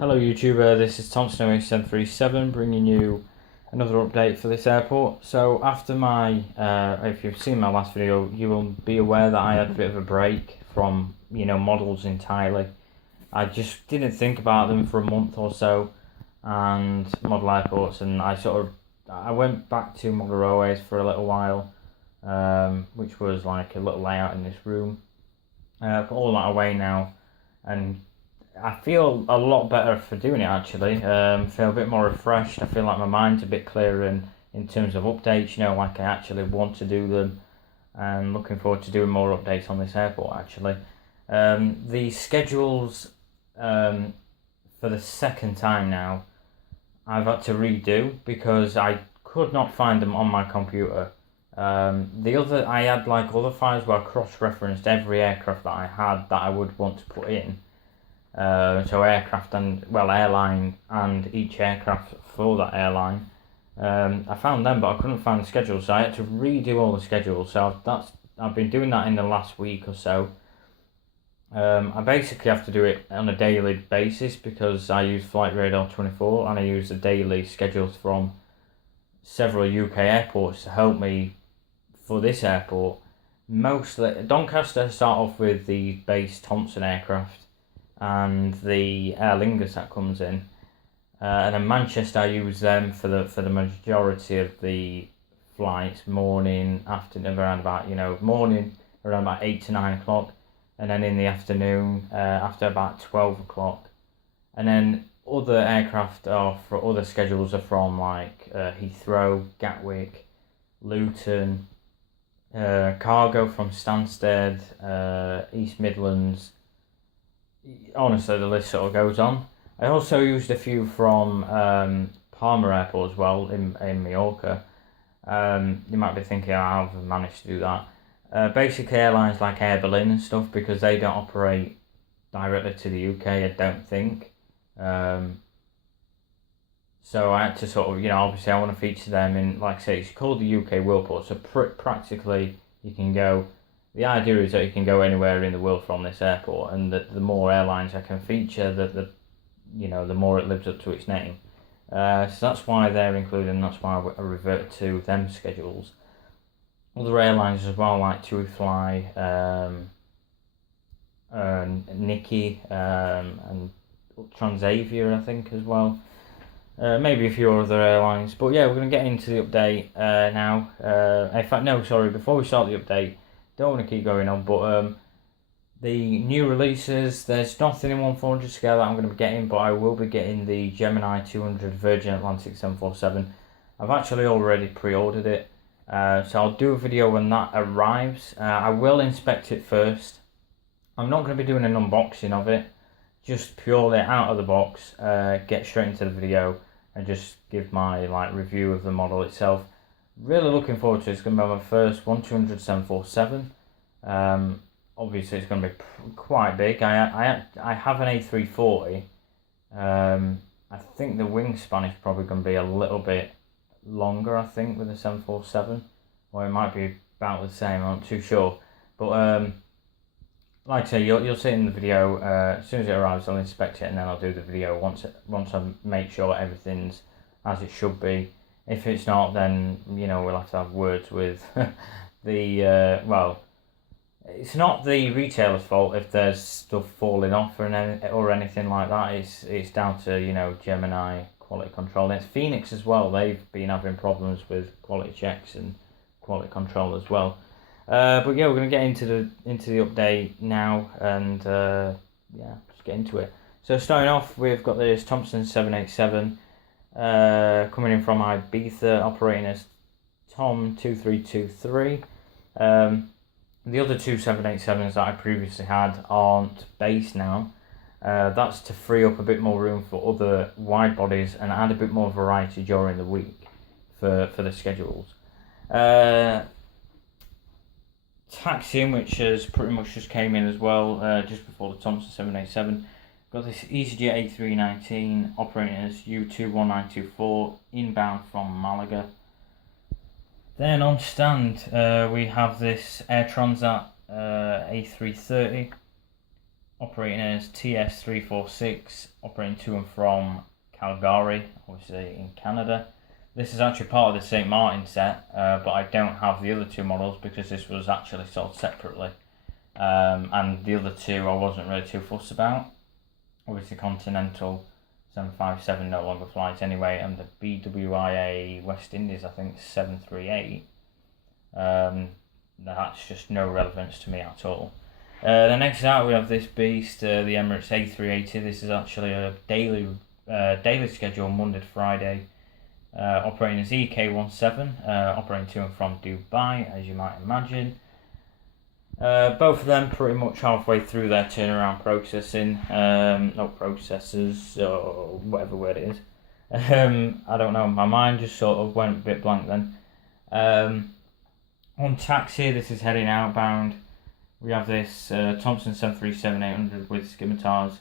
Hello YouTuber, this is Thompson737 bringing you another update for this airport. So after my, if you've seen my last video, you will be aware that I had a bit of a break from, models entirely. I just didn't think about them for a month or so, and model airports, and I went back to model railways for a little while, which was like a little layout in this room. Put all that away now, and I feel a lot better for doing it actually. Feel a bit more refreshed. I feel like my mind's a bit clearer in terms of updates, like I actually want to do them, and looking forward to doing more updates on this airport actually. The schedules for the second time now I've had to redo because I could not find them on my computer. I had like other files where I cross-referenced every aircraft that I had that I would want to put in. So airline and each aircraft for that airline. I found them, but I couldn't find the schedule, so I had to redo all the schedules. So I've been doing that in the last week or so. I basically have to do it on a daily basis because I use Flight Radar 24 and I use the daily schedules from several UK airports to help me for this airport. Mostly Doncaster start off with the base Thompson aircraft and the Aer Lingus that comes in, and then Manchester I use them for the majority of the flights, morning, afternoon, morning around about 8 to 9 o'clock, and then in the afternoon after about 12 o'clock, and then other aircraft for other schedules are from like Heathrow, Gatwick, Luton, cargo from Stansted, East Midlands. Honestly, the list sort of goes on. I also used a few from Palma Airport as well in Mallorca. You might be thinking, how have I managed to do that? Basically, airlines like Air Berlin and stuff, because they don't operate directly to the UK, I don't think. So I had to sort of, obviously I want to feature them in, like I say, it's called the UK Worldport, so practically you can go. The idea is that you can go anywhere in the world from this airport, and that the more airlines I can feature, the more it lives up to its name. So that's why they're included, and that's why I revert to them schedules. Other airlines as well, like TUI Fly, Nikkei, and Transavia, I think, as well. Maybe a few other airlines. But yeah, we're going to get into the update now. In fact, no, sorry, before we start the update, don't want to keep going on, but the new releases, there's nothing in 1400 scale that I'm going to be getting, but I will be getting the Gemini 200 Virgin Atlantic 747. I've actually already pre-ordered it, so I'll do a video when that arrives. I will inspect it first. I'm not going to be doing an unboxing of it, just purely out of the box, get straight into the video and just give my review of the model itself. Really looking forward to it. It's going to be my first 1200 747. Obviously it's going to be quite big. I have an A340. I think the wingspan is probably going to be a little bit longer, I think, with the 747. Or it might be about the same, I'm not too sure. But like I say, you'll see it in the video. As soon as it arrives, I'll inspect it, and then I'll do the video once I make sure everything's as it should be. If it's not, then we'll have to have words with the it's not the retailer's fault if there's stuff falling off or anything like that. It's down to Gemini quality control. And it's Phoenix as well. They've been having problems with quality checks and quality control as well. But yeah, we're going to get into the update now, and just get into it. So starting off, we've got this Thompson 787 coming in from Ibiza, operating as Tom 2323. The other two 787s that I previously had aren't based now. That's to free up a bit more room for other wide bodies and add a bit more variety during the week for the schedules. Taxiing, which has pretty much just came in as well, just before the Thompson 787. Got this EasyJet A319 operating as U21924 inbound from Malaga. Then on stand we have this Air Transat A330 operating as TS346, operating to and from Calgary, obviously in Canada. This is actually part of the St. Martin set, but I don't have the other two models because this was actually sold separately. And the other two I wasn't really too fussed about. Obviously Continental 757 no longer flies anyway, and the BWIA West Indies, I think 738. That's just no relevance to me at all. The next out we have this beast, the Emirates A380. This is actually a daily schedule, Monday to Friday. Operating as EK17, operating to and from Dubai, as you might imagine. Both of them pretty much halfway through their turnaround processing, not processes or whatever word it is. I don't know, my mind just sort of went a bit blank then. On taxi, this is heading outbound. We have this Thompson 737-800 with scimitars,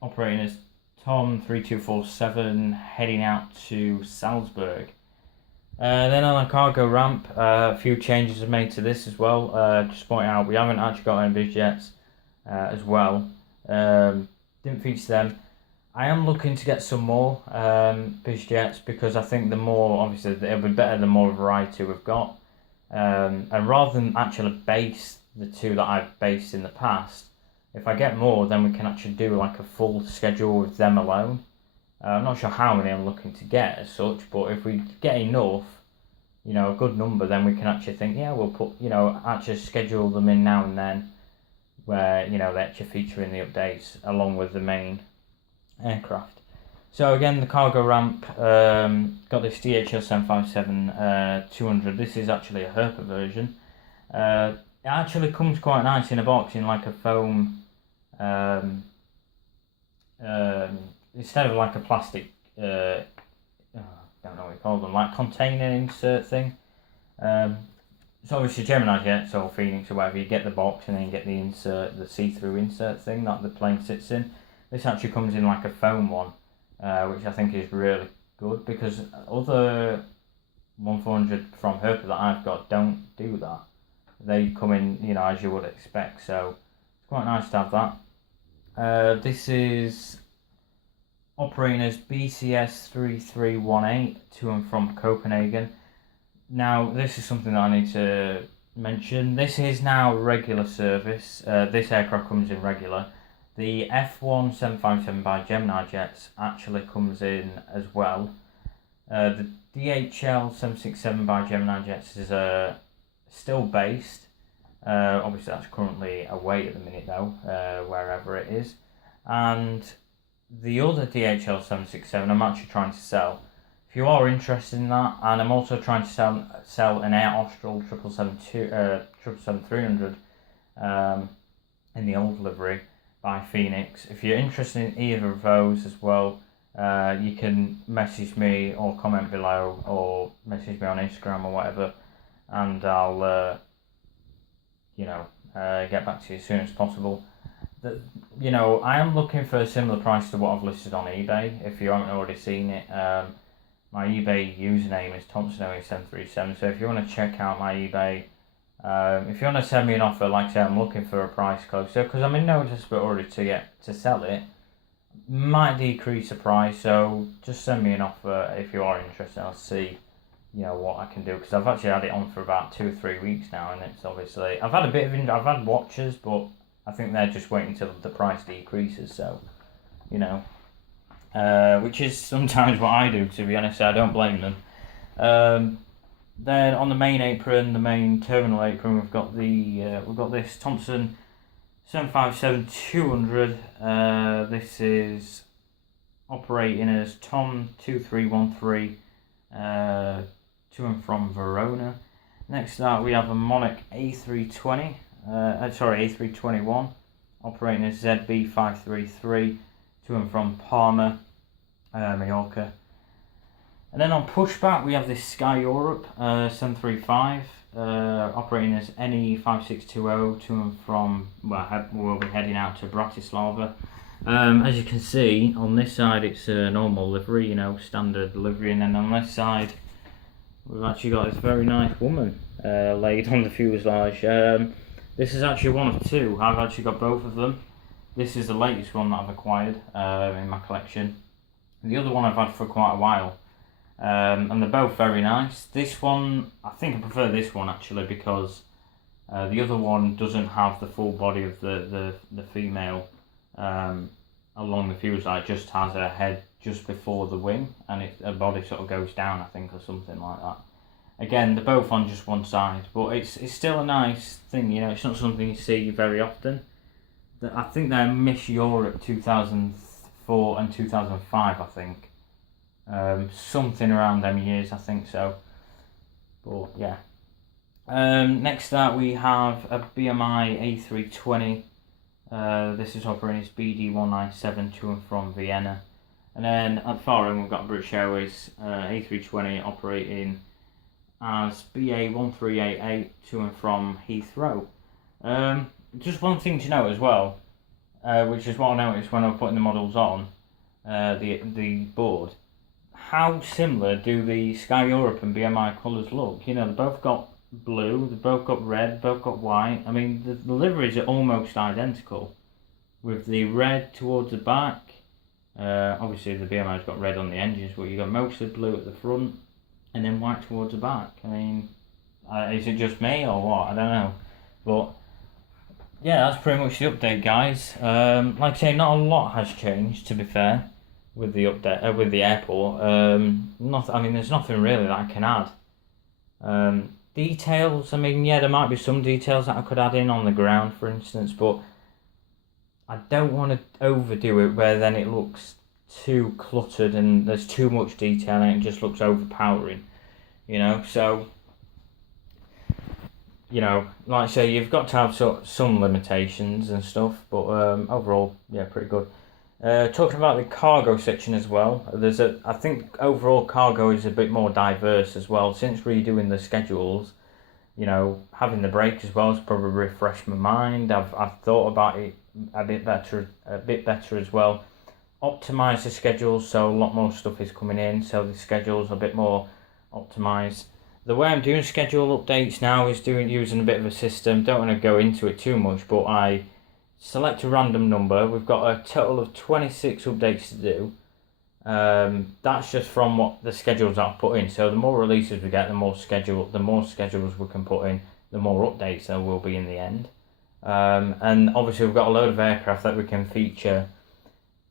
operating as Tom 3247, heading out to Salzburg. Then on the cargo ramp, a few changes are made to this as well. Just point out, we haven't actually got any biz jets as well. Didn't feature them. I am looking to get some more biz jets because I think the more, obviously, it'll be better the more variety we've got. And rather than actually base the two that I've based in the past, if I get more, then we can actually do like a full schedule with them alone. I'm not sure how many I'm looking to get as such, but if we get enough, a good number, then we can actually think, yeah, we'll put, actually schedule them in now and then, where, they actually feature in the updates along with the main aircraft. So again, the cargo ramp, got this DHL 757 200. This is actually a Herpa version. It actually comes quite nice in a box in like a foam, instead of like a plastic, I don't know what you call them, like container insert thing. It's obviously Gemini Jets or Phoenix or whatever, you get the box and then you get the insert, the see-through insert thing that the plane sits in. This actually comes in like a foam one, which I think is really good because other 1400 from Herpa that I've got don't do that. They come in, as you would expect, so it's quite nice to have that. This is operating as BCS 3318 to and from Copenhagen. Now, this is something that I need to mention. This is now regular service. This aircraft comes in regular. The F1757 by Gemini Jets actually comes in as well. The DHL 767 by Gemini Jets is still based. Obviously, that's currently away at the minute though, wherever it is. And the other DHL 767 I'm actually trying to sell. If you are interested in that, and I'm also trying to sell an Air Austral 777-300 in the old livery by Phoenix. If you're interested in either of those as well, you can message me or comment below or message me on Instagram or whatever, and I'll get back to you as soon as possible. I am looking for a similar price to what I've listed on eBay. If you haven't already seen it, my eBay username is Thompson737. So if you want to check out my eBay, if you want to send me an offer, like I say, I'm looking for a price closer because I'm in no desperate hurry to sell it. Might decrease the price, so just send me an offer if you are interested. I'll see, what I can do because I've actually had it on for about 2 or 3 weeks now, and it's obviously I've had watchers, but I think they're just waiting until the price decreases. So, which is sometimes what I do. To be honest, I don't blame them. Then on the main apron, the main terminal apron, we've got this Thompson 757-200. This is operating as Tom 2313 to and from Verona. Next up, we have a Monarch A320. A321, operating as ZB533 to and from Palma, Mallorca. And then on pushback, we have this Sky Europe 735, operating as NE5620 to and from, we'll be heading out to Bratislava. As you can see, on this side it's a normal livery, standard livery, and then on this side we've actually got this very nice woman laid on the fuselage. This is actually one of two. I've actually got both of them. This is the latest one that I've acquired in my collection. The other one I've had for quite a while. And they're both very nice. This one, I think I prefer this one actually, because the other one doesn't have the full body of the female along the fuselage. It just has a head just before the wing, and her body sort of goes down, I think, or something like that. Again, they're both on just one side, but it's still a nice thing, you know. It's not something you see very often. I think they're Miss Europe 2004 and 2005, I think. Something around them years, I think so. But yeah. Next up we have a BMI A320. This is operating as BD197 to and from Vienna. And then at the far end we've got British Airways A320 operating as BA1388 to and from Heathrow. Just one thing to note as well, which is what I noticed when I was putting the models on the board. How similar do the Sky Europe and BMI colours look? You know, they've both got blue, they've both got red, they've both got white. I mean, the liveries are almost identical, with the red towards the back. Obviously the BMI's got red on the engines, but you've got mostly blue at the front and then white towards the back. I mean, is it just me or what? I don't know. But yeah, that's pretty much the update, guys. Like I say, not a lot has changed, to be fair, with the update with the airport. I mean, there's nothing really that I can add. Details, I mean, yeah, there might be some details that I could add in on the ground, for instance, but I don't want to overdo it where then it looks too cluttered and there's too much detail and it just looks overpowering, you know. So, you know, like I say, you've got to have some limitations and stuff, but overall, yeah, pretty good. Talking about the cargo section as well, I think overall cargo is a bit more diverse as well. Since redoing the schedules, you know, having the break as well has probably refreshed my mind. I've thought about it a bit better as well. Optimise the schedule, so a lot more stuff is coming in, so the schedule's a bit more optimised. The way I'm doing schedule updates now is using a bit of a system. Don't want to go into it too much, but I select a random number. We've got a total of 26 updates to do. That's just from what the schedules I've put in. So the more releases we get, the more schedules we can put in, the more updates there will be in the end. And obviously we've got a load of aircraft that we can feature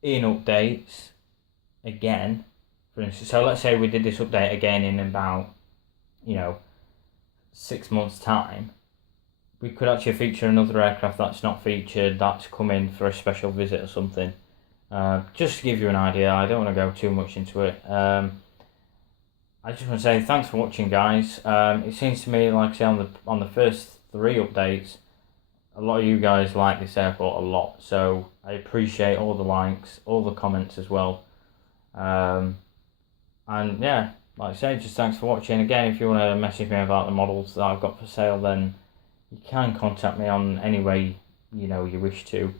in updates again. For instance, so let's say we did this update again in about, you know, 6 months' time. We could actually feature another aircraft that's not featured, that's come in for a special visit or something. Just to give you an idea, I don't want to go too much into it. I just want to say thanks for watching, guys. It seems to me, like I say, on the first 3 updates, a lot of you guys like this airport a lot, so I appreciate all the likes, all the comments as well. And yeah, like I say, just thanks for watching. Again, if you want to message me about the models that I've got for sale, then you can contact me on any way you wish to,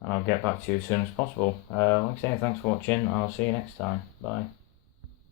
and I'll get back to you as soon as possible. Like I say, thanks for watching. I'll see you next time. Bye.